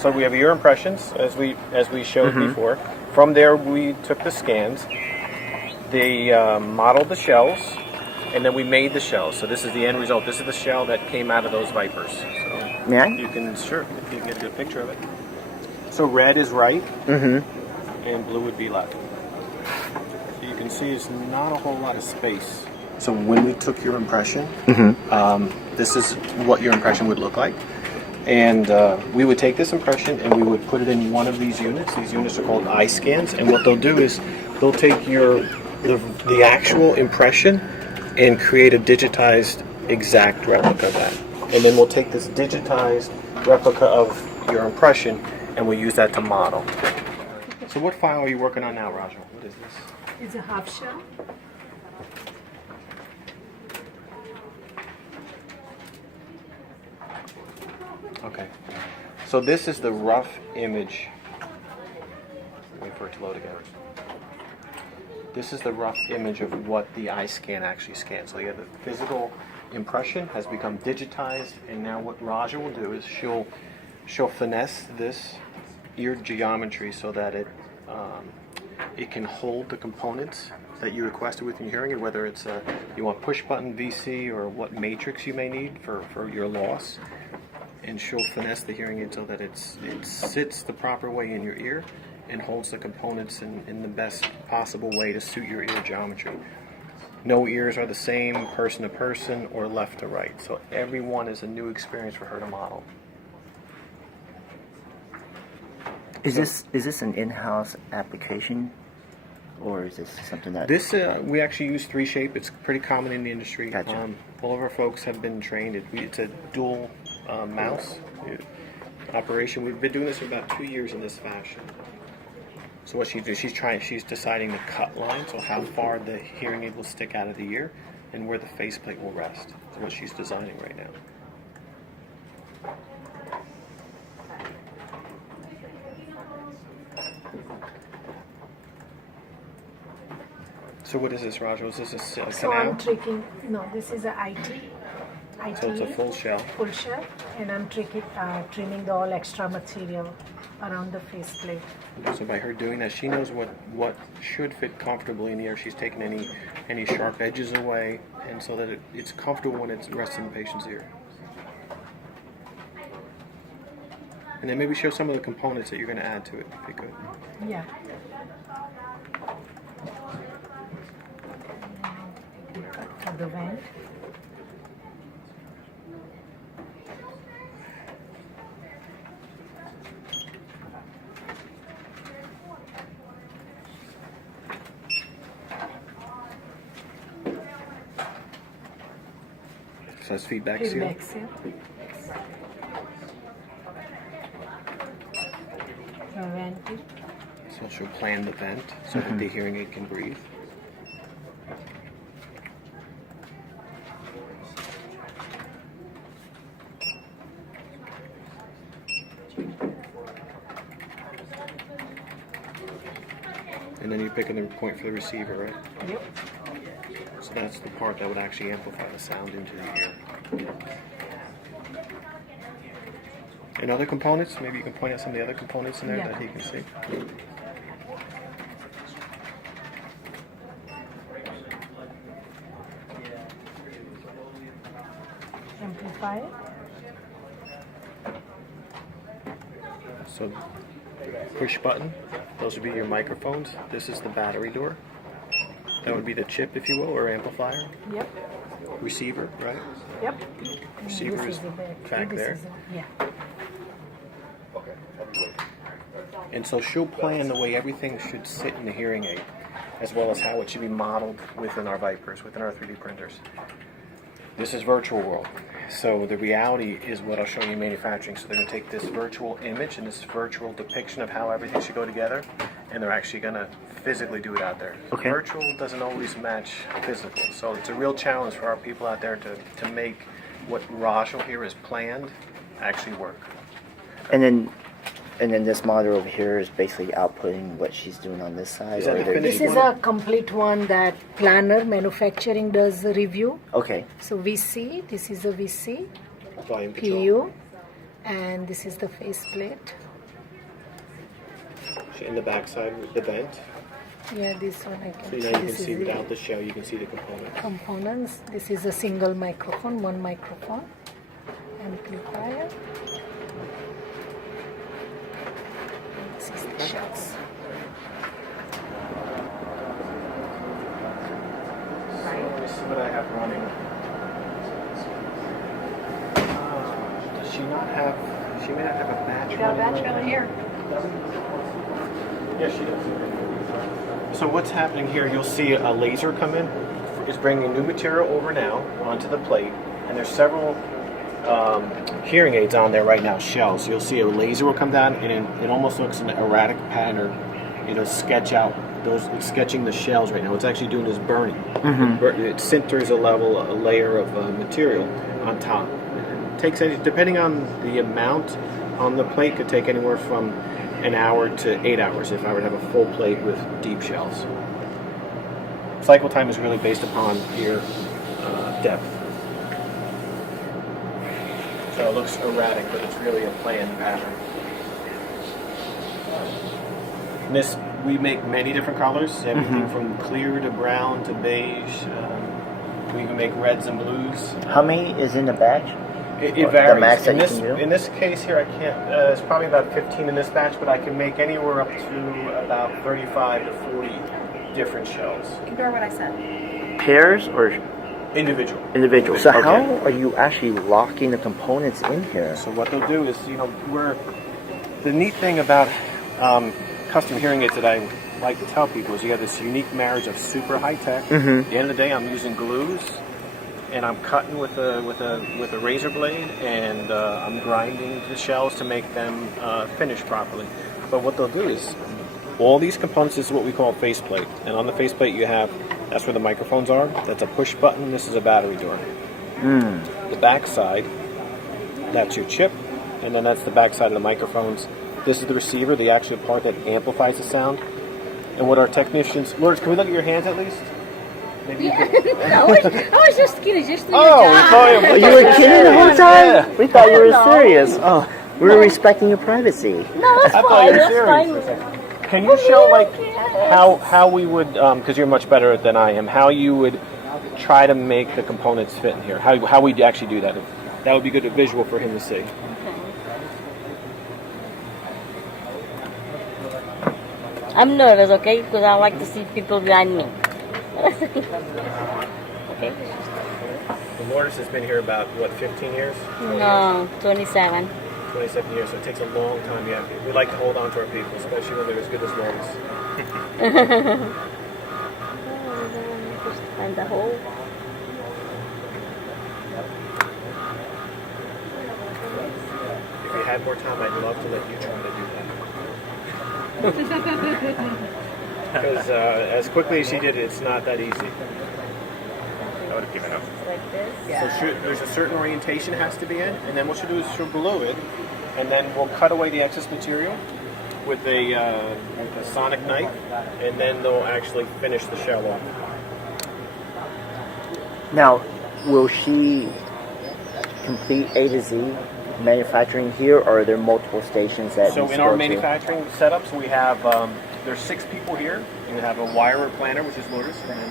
So we have ear impressions, as we showed before. From there, we took the scans. They modeled the shells, and then we made the shells. So this is the end result. This is the shell that came out of those vipers. So Yeah. you can, sure, if you can get a good picture of it. So red is right, and blue would be left. So you can see it's not a whole lot of space. So when we took your impression, this is what your impression would look like. And we would take this impression and we would put it in one of these units. These units are called eye scans. And what they'll do is they'll take the actual impression and create a digitized exact replica of that. And then we'll take this digitized replica of your impression and we'll use that to model. So what file are you working on now, Rajal? What is this? It's a half shell. Okay. So this is the rough image. Wait for it to load again. This is the rough image of what the eye scan actually scans. So you have the physical impression has become digitized, and now what Raja will do is she'll finesse this ear geometry so that it can hold the components that you requested with your hearing aid, whether it's you want push button VC or what matrix you may need for your loss. And she'll finesse the hearing aid so that it sits the proper way in your ear and holds the components in the best possible way to suit your ear geometry. No ears are the same person to person or left to right, so every one is a new experience for her to model. Is this an in-house application, or is this something that... This, we actually use 3Shape. It's pretty common in the industry. Gotcha. All of our folks have been trained. It's a dual mouse operation. We've been doing this for about 2 years in this fashion. So what she does, she's deciding the cut line, so how far the hearing aid will stick out of the ear and where the faceplate will rest. That's what she's designing right now. So what is this, Raj? Was this a canal? So I'm tricking. No, this is a IT. So it's a full shell. Full shell, and I'm trimming the all extra material around the faceplate. So by her doing that, she knows what should fit comfortably in the ear. She's taken any sharp edges away, and so that it's comfortable when it rests in the patient's ear. And then maybe show some of the components that you're going to add to it, if you could. Yeah. Cut the vent. So it's feedback seal. Feedback seal. The vent. So she'll plan the vent so that the hearing aid can breathe. And then you're picking the point for the receiver, right? Yep. So that's the part that would actually amplify the sound into the ear. And other components? Maybe you can point out some of the other components in there that he can see. Amplifier. So push button, those would be your microphones. This is the battery door. That would be the chip, if you will, or amplifier. Yep. Receiver, right? Yep. Receiver This is the back. back This there. is yeah. And so she'll plan the way everything should sit in the hearing aid, as well as how it should be modeled within our Vipers, within our 3D printers. This is virtual world. So the reality is what I'll show you in manufacturing. So they're going to take this virtual image and this virtual depiction of how everything should go together, and they're actually going to physically do it out there. Okay. Virtual doesn't always match physical. So it's a real challenge for our people out there to make what Rachel here has planned actually work. And then this monitor over here is basically outputting what she's doing on this side. Is that or the finished This is a complete one that planner manufacturing does the review. Okay. So this is a VC, Volume control. PU, and this is the faceplate. in the backside with the vent. Yeah, this one I can So now see. you can This see is without the shell, you can see the components. components. This is a single microphone, one microphone, amplifier. This is the shells. Let me see what I have running. Does she not have? She may not have a batch. You got a running batch right going now. here. Yeah, she does. So what's happening here? You'll see a laser come in. It's bringing new material over now onto the plate, and there's several hearing aids on there right now, shells. You'll see a laser will come down, and it almost looks an erratic pattern. It'll sketch out those. It's sketching the shells right now. It's actually doing is burning. It sinters a layer of material on top. It takes depending on the amount on the plate, could take anywhere from an hour to 8 hours if I were to have a full plate with deep shells. Cycle time is really based upon ear depth. So it looks erratic, but it's really a planned pattern. And this, we make many different colors, everything from clear to brown to beige. We can make reds and blues. How many is in the batch? It Or varies. the max that in you this can do? in this case here, I can't. It's probably about 15 in this batch, but I can make anywhere up to about 35 to 40 different shells. Ignore what I said. Pairs or Individual. individual? So Okay. how are you actually locking the components in here? So what they'll do is, the neat thing about custom hearing aids that I like to tell people is you have this unique marriage of super high tech. At the end of the day, I'm using glues, and I'm cutting with a razor blade, and I'm grinding the shells to make them finish properly. But what they'll do is, all these components, this is what we call a faceplate, and on the faceplate you have, that's where the microphones are. That's a push button. This is a battery door. The back side, that's your chip, and then that's the back side of the microphones. This is the receiver, the actual part that amplifies the sound. And what our technicians, Lourdes, can we look at your hands at least? Maybe you could. I was just kidding. Just do your Oh, we job. thought you Oh, you were kidding the whole time? Yeah. We thought you were No. serious. Oh, we were respecting your privacy. No, that's I thought fine. you were That's serious fine. for a second. Can you show how we would, because you're much better than I am, how you would try to make the components fit in here? How we actually do that? That would be good, a visual for him to see. I'm nervous, okay? Because I like to see people behind me. Okay. Lourdes has been here about, 15 years? No, 27. 27 years, so it takes a long time. Yeah, we like to hold on to our people, especially when they're as good as Lourdes. Just find the hole. If you had more time, I'd love to let you try to do that. Because as quickly as she did it, it's not that easy. I would have given up. Like this. So there's a certain orientation has to be in, and then what she'll do is she'll glue it, and then we'll cut away the excess material with a sonic knife, and then they'll actually finish the shell off. Now, will she complete A to Z manufacturing here, or are there multiple stations that So you in our go to? manufacturing setups, we have there's 6 people here. We have a wirer planner, which is Lourdes, and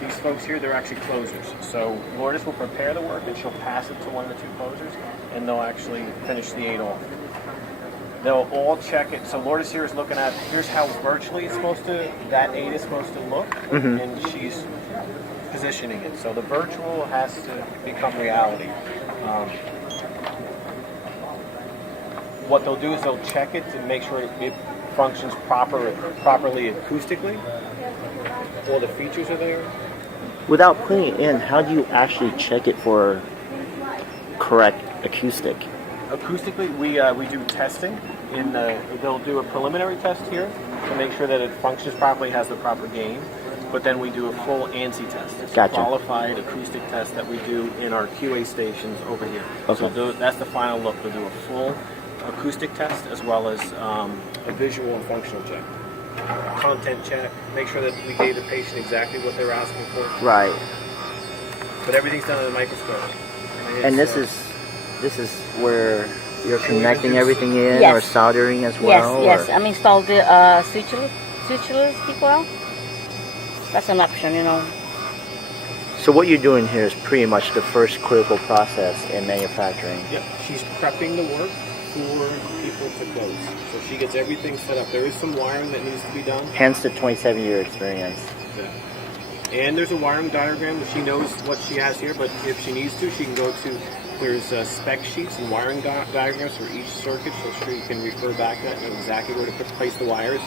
these folks here, they're actually closers. So Lourdes will prepare the work, and she'll pass it to one of the 2 closers, and they'll actually finish the 8 off. They'll all check it. So Lourdes here is looking at, here's how virtually it's supposed to, that 8 is supposed to look, and she's positioning it. So the virtual has to become reality. What they'll do is they'll check it to make sure it functions properly acoustically. All the features are there. Without putting it in, how do you actually check it for correct acoustic? Acoustically, we do testing. They'll do a preliminary test here to make sure that it functions properly, has the proper gain. But then we do a full ANSI test. It's Gotcha. a qualified acoustic test that we do in our QA stations over here. Okay. So that's the final look. We'll do a full acoustic test as well as a visual and functional check. Content check, make sure that we gave the patient exactly what they're asking for. Right. But everything's done in a microscope. And this is where You're connecting everything in Yes. or soldering as Yes, well? yes. or- I'm installed the switchless people. That's an option, you know. So what you're doing here is pretty much the first critical process in manufacturing. Yep, she's prepping the work for people to close. So she gets everything set up. There is some wiring that needs to be done. Hence the 27-year experience. And there's a wiring diagram that she knows what she has here, but if she needs to, she can go to, there's spec sheets and wiring diagrams for each circuit, so she can refer back to that, know exactly where to place the wires.